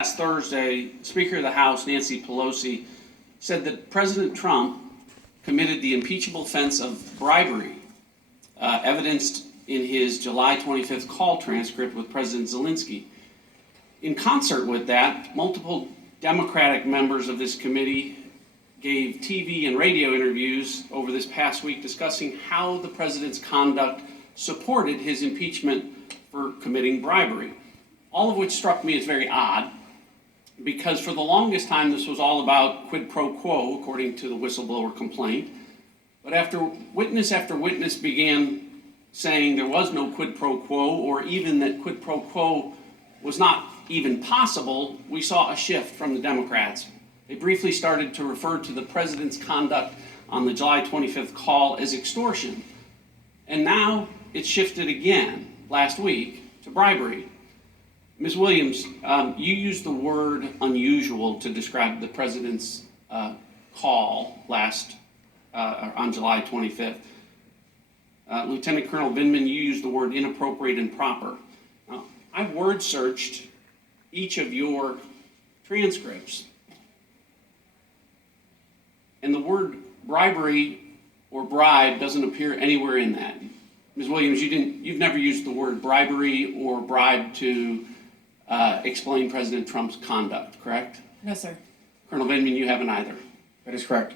Last Thursday, Speaker of the House, Nancy Pelosi, said that President Trump committed the impeachable offense of bribery, evidenced in his July 25th call transcript with President Zelensky. In concert with that, multiple Democratic members of this committee gave TV and radio interviews over this past week discussing how the president's conduct supported his impeachment for committing bribery, all of which struck me as very odd, because for the longest time this was all about quid pro quo, according to the whistleblower complaint. But after witness began saying there was no quid pro quo, or even that quid pro quo was not even possible, we saw a shift from the Democrats. They briefly started to refer to the president's conduct on the July 25th call as extortion. And now it's shifted again last week to bribery. Ms. Williams, you used the word unusual to describe the president's call on July 25th. Lieutenant Colonel Vindman, you used the word inappropriate and proper. Now, I've word searched each of your transcripts, and the word bribery or bribe doesn't appear anywhere in that. Ms. Williams, you've never used the word bribery or bribe to explain President Trump's conduct, correct? No, sir. Colonel Vindman, you haven't either. That is correct.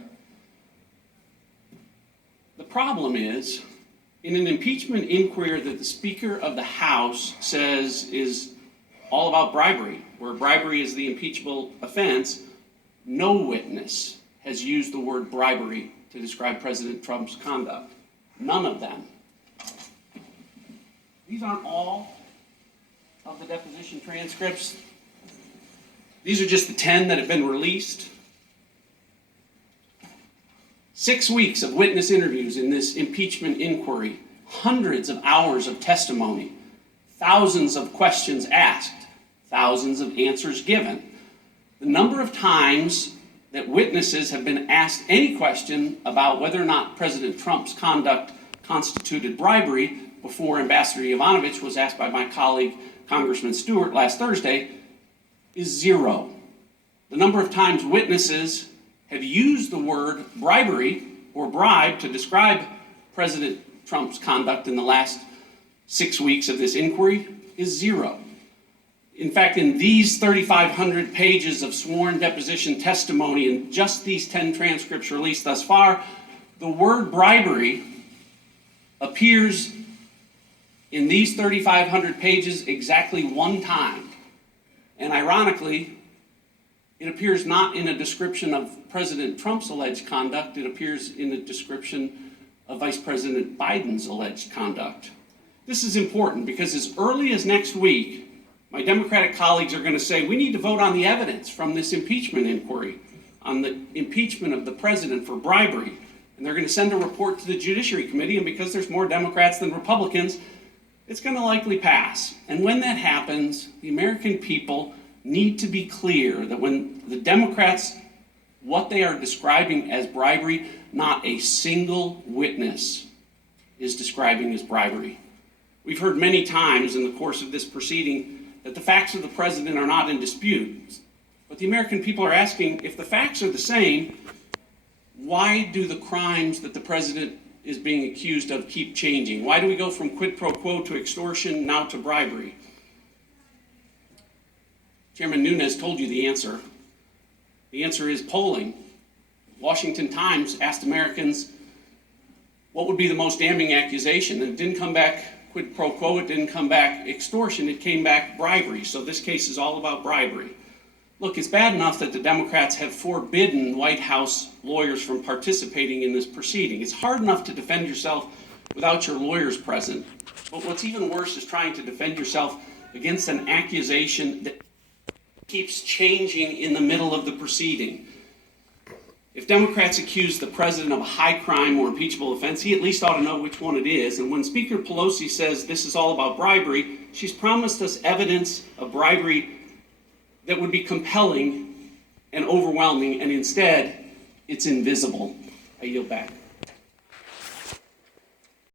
The problem is, in an impeachment inquiry that the Speaker of the House says is all about bribery, where bribery is the impeachable offense, no witness has used the word bribery to describe President Trump's conduct. None of them. These aren't all of the deposition transcripts. These are just the 10 that have been released. 6 weeks of witness interviews in this impeachment inquiry, hundreds of hours of testimony, thousands of questions asked, thousands of answers given. The number of times that witnesses have been asked any question about whether or not President Trump's conduct constituted bribery before Ambassador Yovanovitch was asked by my colleague, Congressman Stewart, last Thursday, is zero. The number of times witnesses have used the word bribery or bribe to describe President Trump's conduct in the last 6 weeks of this inquiry is zero. In fact, in these 3,500 pages of sworn deposition testimony and just these 10 transcripts released thus far, the word bribery appears in these 3,500 pages exactly one time. And ironically, it appears not in a description of President Trump's alleged conduct, it appears in a description of Vice President Biden's alleged conduct. This is important because as early as next week, my Democratic colleagues are going to say, we need to vote on the evidence from this impeachment inquiry on the impeachment of the president for bribery. And they're going to send a report to the Judiciary Committee, and because there's more Democrats than Republicans, it's going to likely pass. And when that happens, the American people need to be clear that when the Democrats, what they are describing as bribery, not a single witness is describing as bribery. We've heard many times in the course of this proceeding that the facts of the president are not in dispute. But the American people are asking, if the facts are the same, why do the crimes that the president is being accused of keep changing? Why do we go from quid pro quo to extortion, now to bribery? Chairman Nunes told you the answer. The answer is polling. Washington Times asked Americans what would be the most damning accusation, and it didn't come back quid pro quo, it didn't come back extortion, it came back bribery. So this case is all about bribery. Look, it's bad enough that the Democrats have forbidden White House lawyers from participating in this proceeding. It's hard enough to defend yourself without your lawyers present. But what's even worse is trying to defend yourself against an accusation that keeps changing in the middle of the proceeding. If Democrats accuse the president of a high crime or impeachable offense, he at least ought to know which one it is. And when Speaker Pelosi says this is all about bribery, she's promised us evidence of bribery that would be compelling and overwhelming, and instead, it's invisible. I yield back.